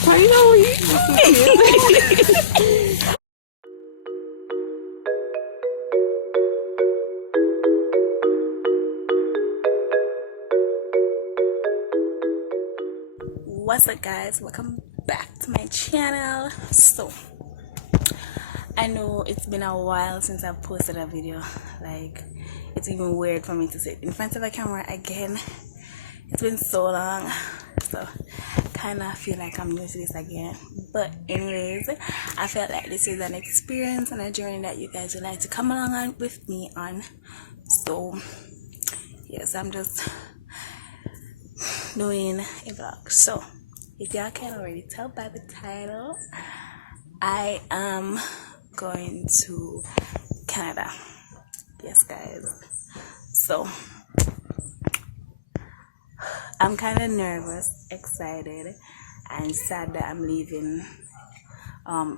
Finally. What's up, guys? Welcome back to my channel. So I know it's been a while since I've posted a video. Like, it's even weird for me to sit in front of a camera again. It's been so long, so kind of feel like I'm new to this again. But anyways, I felt like this is an experience and a journey that you guys would like to come along on with me on. So yes, I'm just doing a vlog. So if y'all can already tell by the title, I am going to Canada. Yes, guys. So I'm kind of nervous, excited, and sad that I'm leaving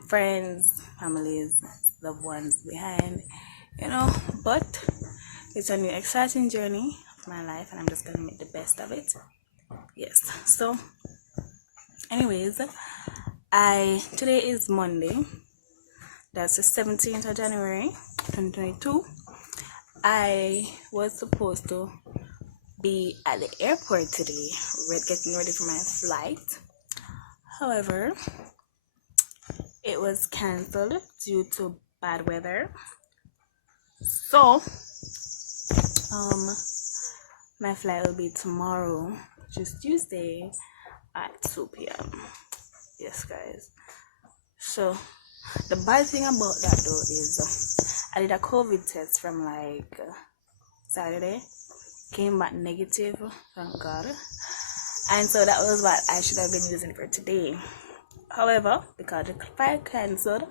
friends, families, loved ones behind, but it's a new exciting journey of my life and I'm just gonna make the best of it. Yes. So anyways, today is Monday, that's the 17th of January 2022. I was supposed to be at the airport today, getting ready for my flight. However, it was cancelled due to bad weather. So my flight will be tomorrow, which is Tuesday at 2 p.m. Yes, guys. So the bad thing about that though is I did a COVID test from like Saturday, came back negative, thank God, and so that was what I should have been using for today. However, because the flight cancelled,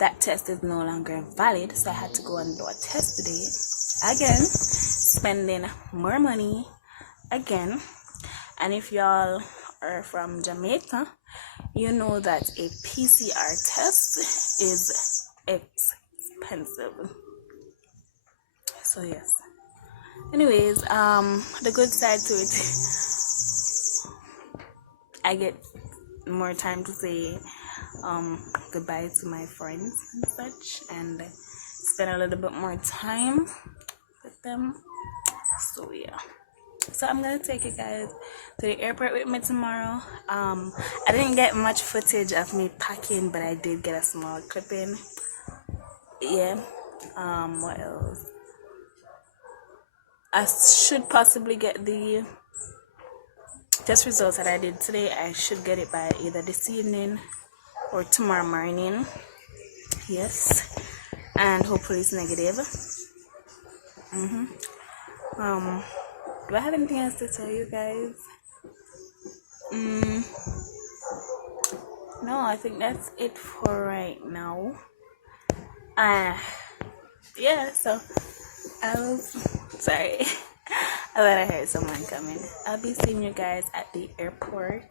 that test is no longer valid, so I had to go and do a test today again, spending more money again. And if y'all are from Jamaica, you know that a PCR test is expensive. So yes. Anyways, the good side to it, I get more time to say goodbye to my friends and such, and spend a little bit more time with them. So yeah. So I'm gonna take you guys to the airport with me tomorrow. I didn't get much footage of me packing, but I did get a small clipping. Yeah. What else? I should possibly get the test results that I did today. I should get it by either this evening or tomorrow morning. Yes. And hopefully it's negative. Do I have anything else to tell you guys? No, I think that's it for right now. Yeah, so sorry. I thought I heard someone coming. I'll be seeing you guys at the airport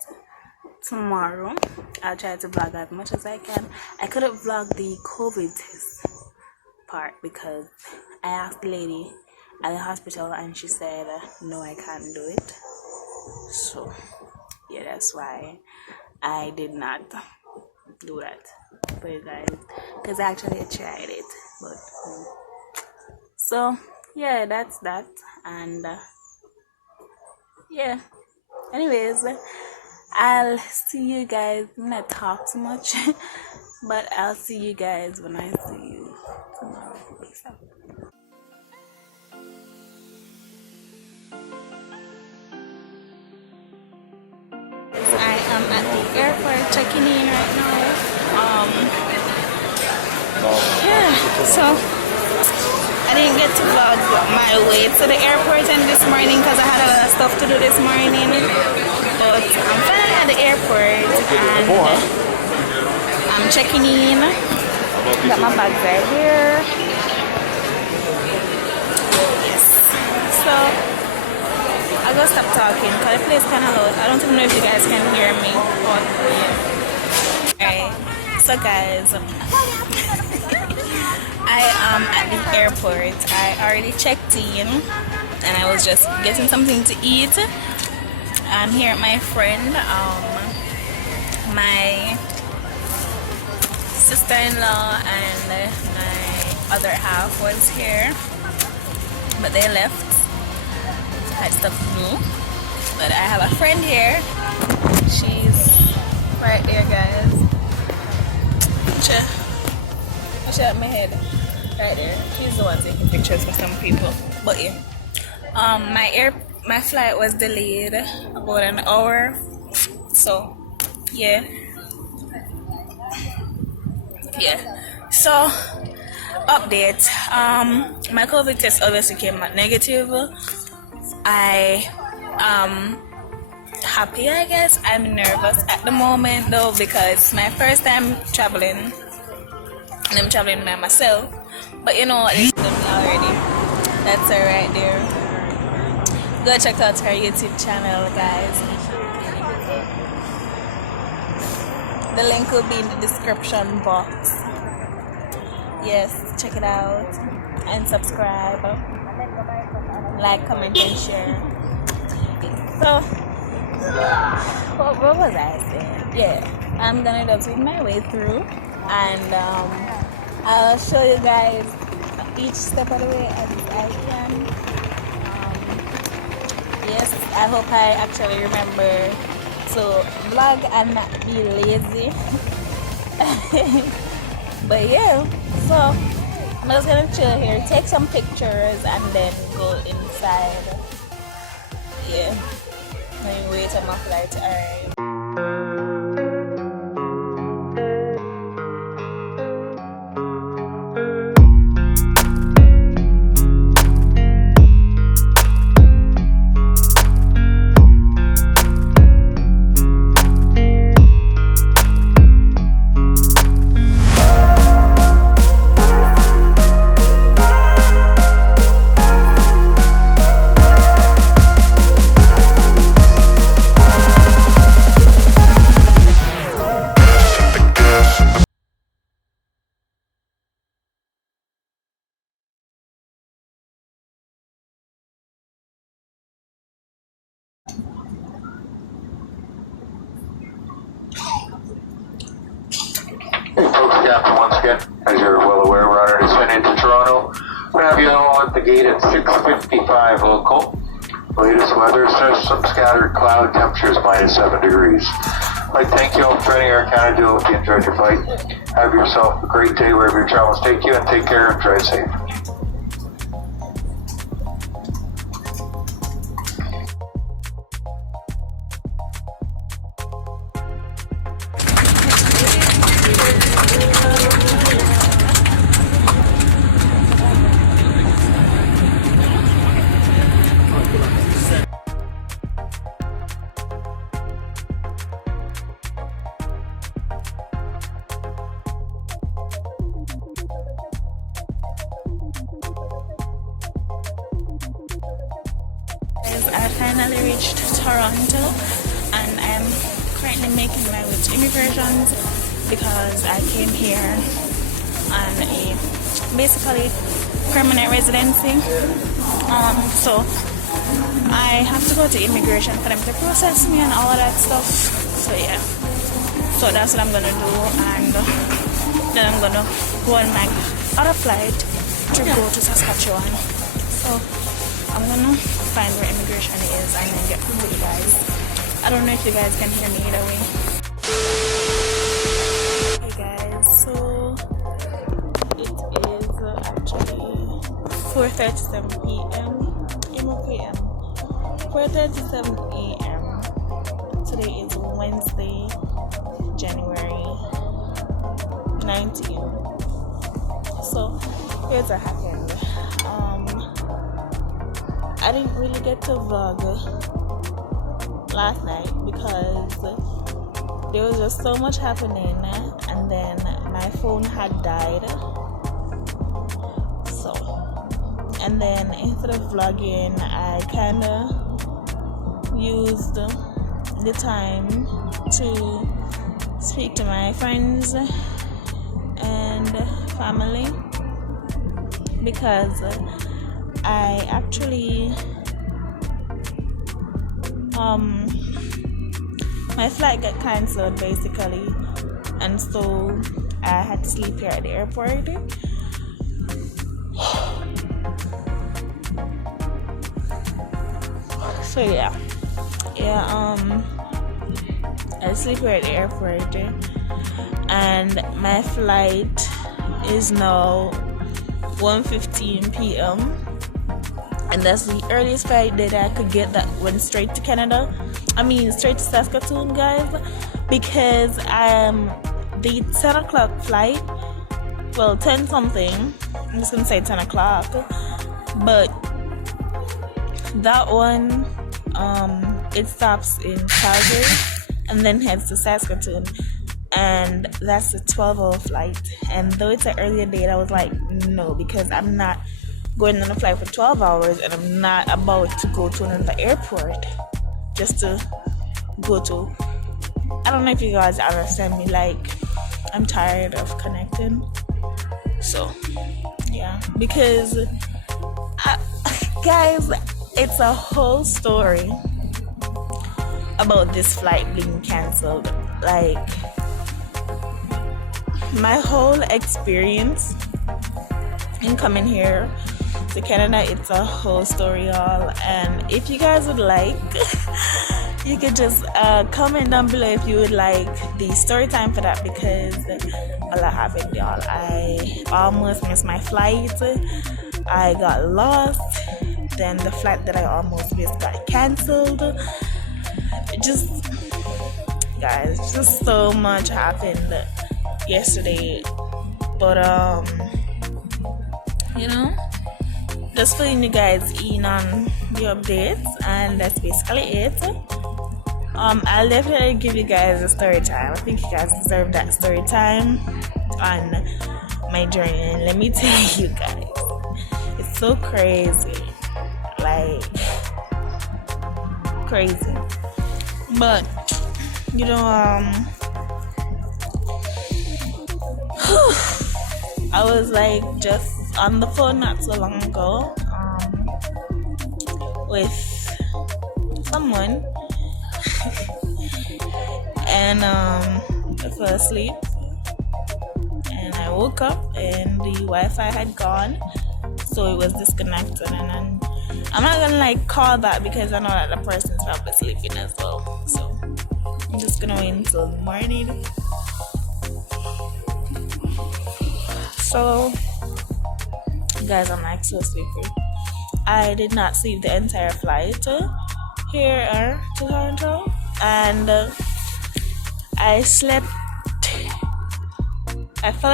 tomorrow. I'll try to vlog as much as I can. I couldn't vlog the COVID test part because I asked the lady at the hospital and she said no, I can't do it. So yeah, that's why I did not do that for you guys, because I actually tried it. But so yeah, that's that. And yeah, anyways, I'll see you guys. I'm not talk too much but I'll see you guys when I see you tomorrow. Peace out. I am at the airport checking in right now. Yeah, so I didn't get to vlog my way to the airport and this morning because I had a lot of stuff to do this morning. But I'm finally at the airport and I'm checking in. Got my bags right here. Yes. So I'll go stop talking because the place is kind of loud. I don't even know if you guys can hear me. But yeah. Alright. So guys, I am at the airport. I already checked in and I was just getting something to eat. I'm here at my friend. My sister-in-law and my other half was here, but they left. Had stuff to do. But I have a friend here. She's right there, guys. Watch out my head. Right there. She's the one taking pictures for some people. But yeah. My flight was delayed about an hour. So yeah. So update. My COVID test obviously came out negative. I happy, I guess. I'm nervous at the moment though because it's my first time traveling and I'm traveling by myself. But you know what, it's done already. That's her right there. Go check out her YouTube channel, guys. The link will be in the description box. Yes, check it out and subscribe, like, comment and share. So what was I saying? Yeah, I'm gonna just make my way through and I'll show you guys each step of the way as I can. Yes, I hope I actually remember to vlog and not be lazy. But yeah, so I'm just gonna chill here, take some pictures and then go inside. Yeah, let me wait on my flight to arrive. Hey folks, Captain once again. As you're well aware, we're on our descent into Toronto. We're going to have you all at the gate at 6:55 local. Latest weather says some scattered cloud, temperatures -7 degrees. I'd like to thank you all for joining Air Canada. Hope you enjoyed your flight. Have yourself a great day wherever your travels take you, and take care and drive safe. I finally reached Toronto and I'm currently making my way to immigrations because I came here on a basically permanent residency. So I have to go to immigration for them to process me and all of that stuff. So yeah, so that's what I'm gonna do, and then I'm gonna go on my other flight to go to Saskatchewan. So I'm gonna find where immigration is and then get to you guys. I don't know if you guys can hear me either way. Hey guys, so it is actually 4:37 p.m. 4:37 a.m. Today is Wednesday, January 19th. So here's what happened. I didn't really get to vlog last night because there was just so much happening, and then my phone had died. So, and then instead of vlogging, I kind of used the time to speak to my friends and family because I actually my flight got cancelled basically, and so I had to sleep here at the airport. So yeah, I sleep here at the airport, and my flight is now 1:15 p.m. and that's the earliest flight that I could get that went straight to Canada. I mean, straight to Saskatoon, guys, because the 10 o'clock flight, well, 10 something, I'm just gonna say 10 o'clock, but that one, it stops in Calgary and then heads to Saskatoon, and that's a 12-hour flight. And though it's an earlier date, I was like, no, because I'm not going on a flight for 12 hours, and I'm not about to go to another airport just to go to, I don't know if you guys understand me, like, I'm tired of connecting. So yeah, because guys, it's a whole story about this flight being cancelled. Like, my whole experience in coming here to Canada, it's a whole story, y'all. And if you guys would like, you could just comment down below if you would like the story time for that, because a lot happened, y'all. I almost missed my flight. I got lost. Then the flight that I almost missed got cancelled. Just, guys, just so much happened yesterday. But you know, just filling you guys in on the updates, and that's basically it. I'll definitely give you guys a story time. I think you guys deserve that story time on my journey. And let me tell you guys, it's so crazy, like crazy. But you know, I was like just on the phone not so long ago with someone, and I fell asleep, and I woke up and the Wi-Fi had gone, so it was disconnected. And I'm not gonna like call that because I know that the person's probably sleeping as well, so I'm just gonna wait until the morning. So guys, I'm like so sleepy. I did not sleep the entire flight here to Toronto, and I fell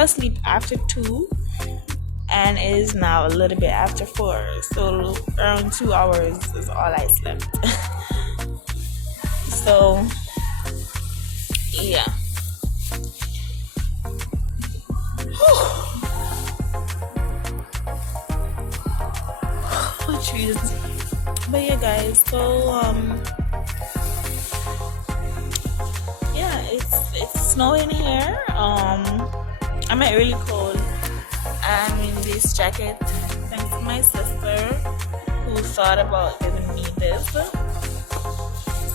asleep after 2, and it is now a little bit after 4, so around 2 hours is all I slept. So yeah. Oh jeez. But yeah, guys, so yeah, it's snowing here. I'm really cold. I'm in this jacket thanks to my sister who thought about giving me this.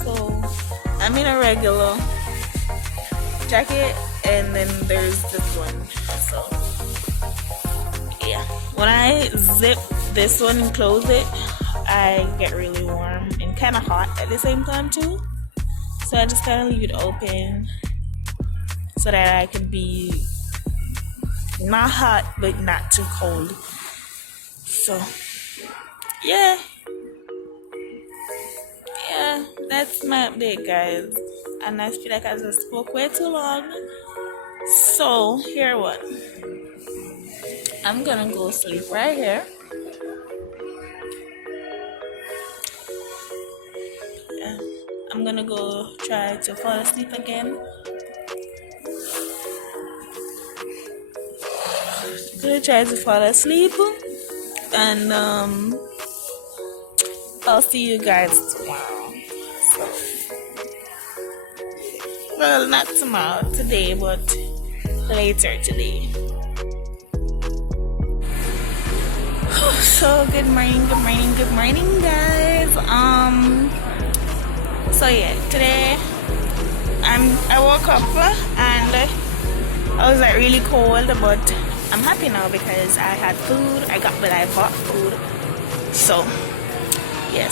So I'm in a regular jacket, and then there's this one. So yeah, when I zip this one and close it, I get really warm and kind of hot at the same time too. So I just kind of leave it open so that I can be not hot but not too cold. So yeah, that's my update, guys. And I feel like I just spoke way too long. So here what, I'm gonna go sleep right here. I'm gonna go try to fall asleep again. Gonna try to fall asleep, and I'll see you guys tomorrow. So, well, not tomorrow, today, but later today. So good morning, guys. So yeah, today I woke up and I was like really cold, but I'm happy now because I had food. I bought food. So yeah,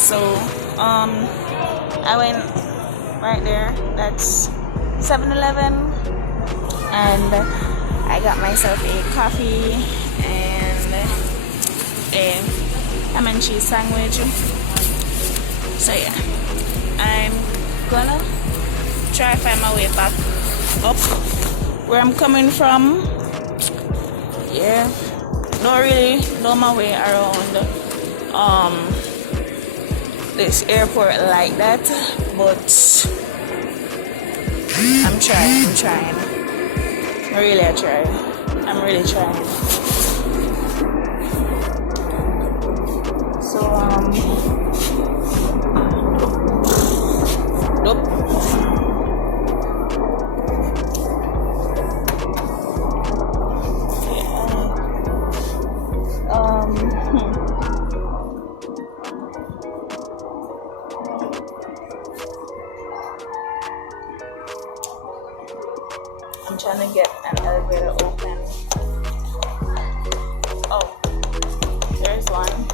I went right there. That's 7-Eleven, and I got myself a coffee and a ham and cheese sandwich. So yeah, I'm gonna try to find my way back up where I'm coming from. Yeah, don't really know my way around this airport like that, but I'm trying. I'm really trying. So nope. I'm trying to get an elevator open. Oh, there's one.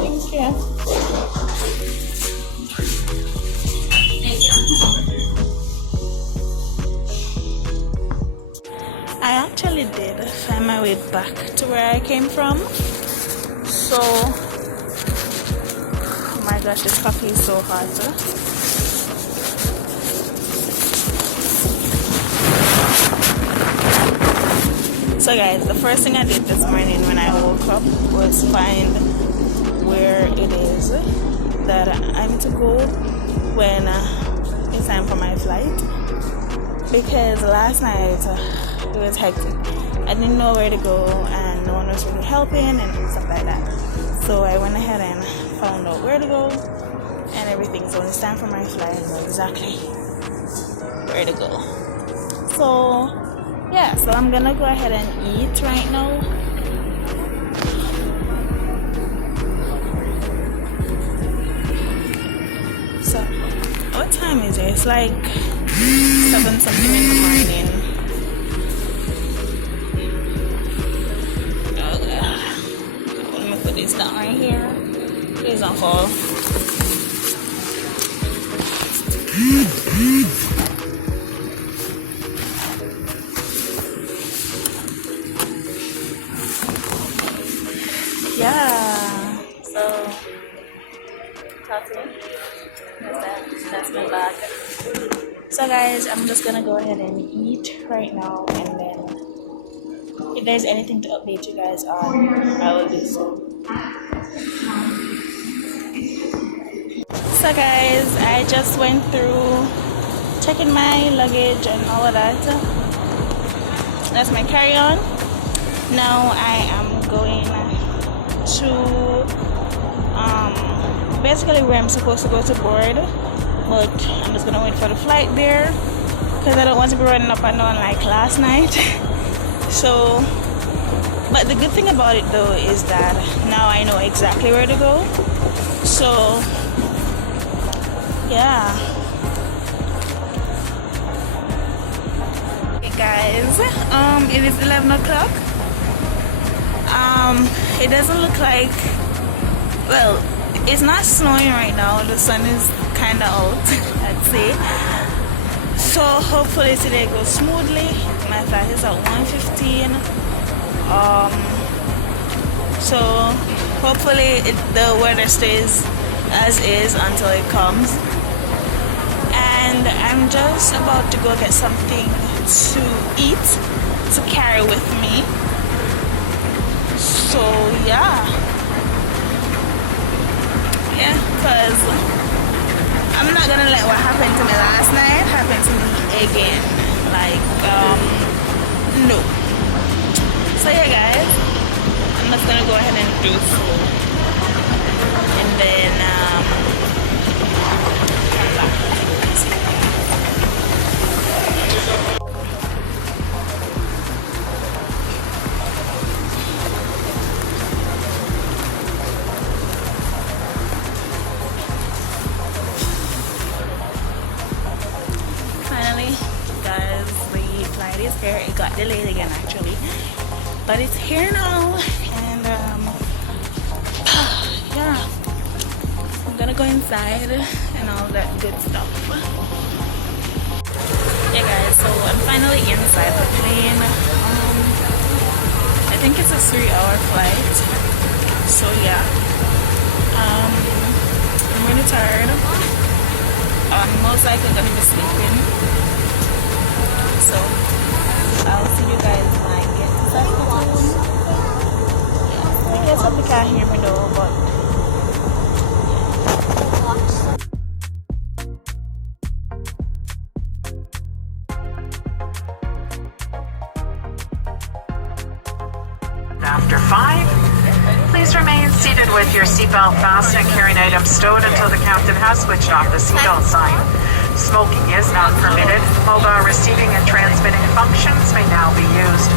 Thank you. I actually did find my way back to where I came from. So, oh my gosh, this coffee is so hot. So guys, the first thing I did this morning when I woke up was find where it is that I'm to go when it's time for my flight, because last night it was hectic. I didn't know where to go and no one was really helping and stuff like that. So I went ahead and found out where to go and everything. So when it's time for my flight, I know exactly where to go. So yeah, so I'm gonna go ahead and eat right now. So what time is it? It's like 7 something in the morning. Oh god, let me put this down right here. Please don't fall. Yeah, so coffee. That's my bag. So guys, I'm just gonna go ahead and eat right now, and then if there's anything to update you guys on, I will do so. So guys, I just went through checking my luggage and all of that. That's my carry-on. Now I am going to basically where I'm supposed to go to board, but I'm just gonna wait for the flight there because I don't want to be running up and down like last night. So, but the good thing about it though is that now I know exactly where to go. So yeah. Hey guys, it is 11 o'clock. It doesn't look like, well, it's not snowing right now. The sun is kind of out, I'd say. So hopefully today goes smoothly. My flight is at 1:15. So hopefully the weather stays as is until it comes. And I'm just about to go get something to eat to carry with me. So yeah, because I'm not gonna let what happened to me last night happen to me again. Like, no. So yeah guys, I'm just gonna go ahead and do so, and then come back. here. It got delayed again actually, but it's here now, and yeah, I'm gonna go inside and all that good stuff. Yeah guys, so I'm finally inside the plane. I think it's a 3-hour flight, so yeah, I'm really tired. I'm most likely gonna be sleeping, so I'll see you guys when I get to Saskatoon. Yeah, I guess hope you can't hear me though, but After 5, please remain seated with your seatbelt fastened and carrying items stowed until the captain has switched off the seatbelt sign. Smoking is not permitted. Mobile receiving and transmitting functions may now be used.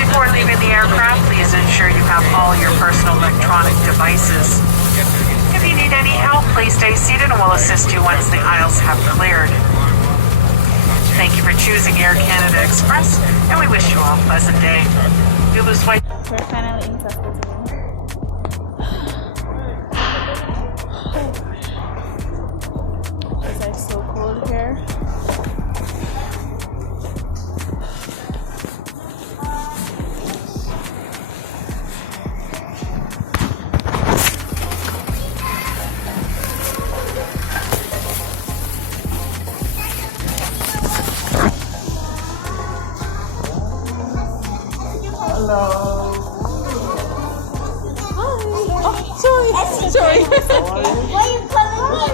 Before leaving the aircraft, please ensure you have all your personal electronic devices. If you need any help, please stay seated and we'll assist you once the aisles have cleared. Thank you for choosing Air Canada Express, and we wish you all a pleasant day. You lose weight. we're finally in Saskatoon. It's like so cold here. Sorry. Why you calling me?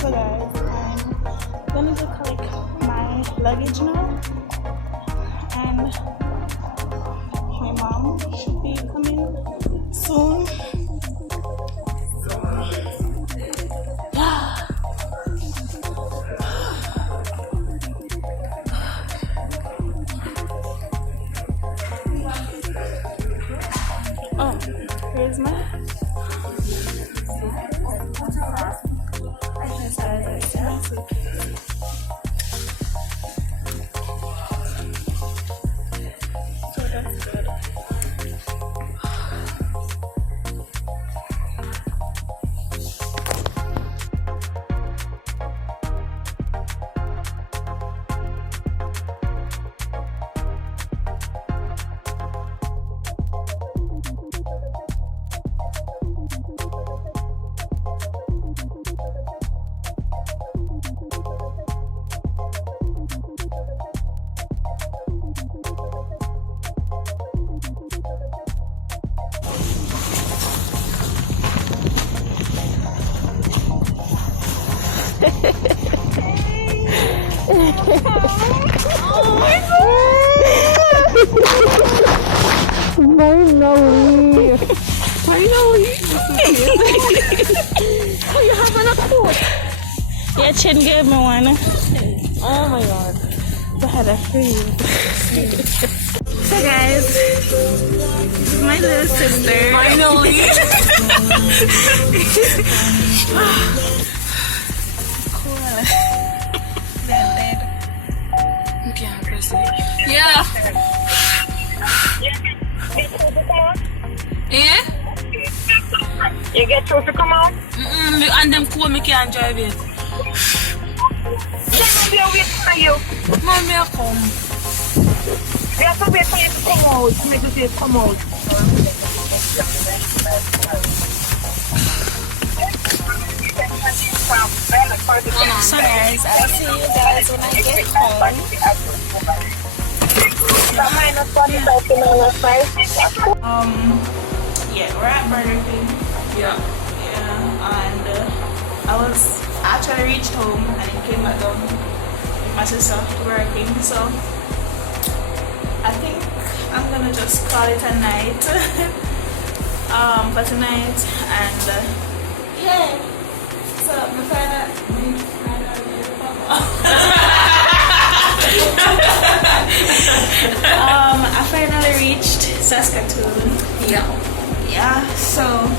So guys, I'm gonna go collect my luggage now, and my mom should be coming soon. Oh, here's my so that's good. Finally. Finally! Oh, you have an coat? Yeah, Chen gave me one. Oh my god. I had a freeze. So guys, this is my little sister. Finally. Cool. Dead. You can't press it. Yeah. Eh? You get through to come out? And them cool, me can't drive it. Then we are waiting for you. Mommy, I come. We have to wait for you to come out. Make you say come out. So guys, I'll see you guys when I get home. Yeah, we're at Burger King. Yeah. And I was actually reached home and then came back down with my sister working. So I think I'm gonna just call it a night for tonight. And yeah, so my I finally reached Saskatoon. Yeah. yeah, so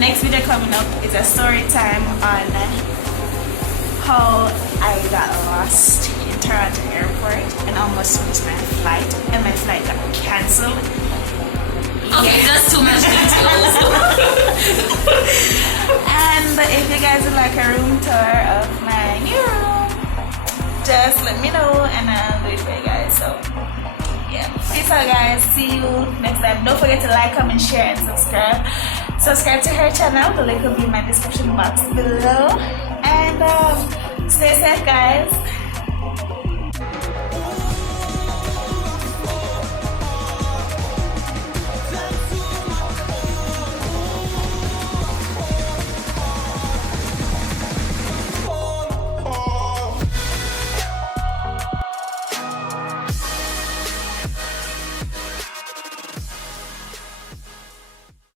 next video coming up is a story time on how I got lost in Toronto airport and almost missed my flight, and my flight got cancelled. Okay, that's too much details. And if you guys would like a room tour of my new room, just let me know and I'll do it for you guys. So yeah, peace out guys, see you next time. Don't forget to like, comment, share and subscribe. Subscribe to her channel, the link will be in my description box below. And stay safe guys.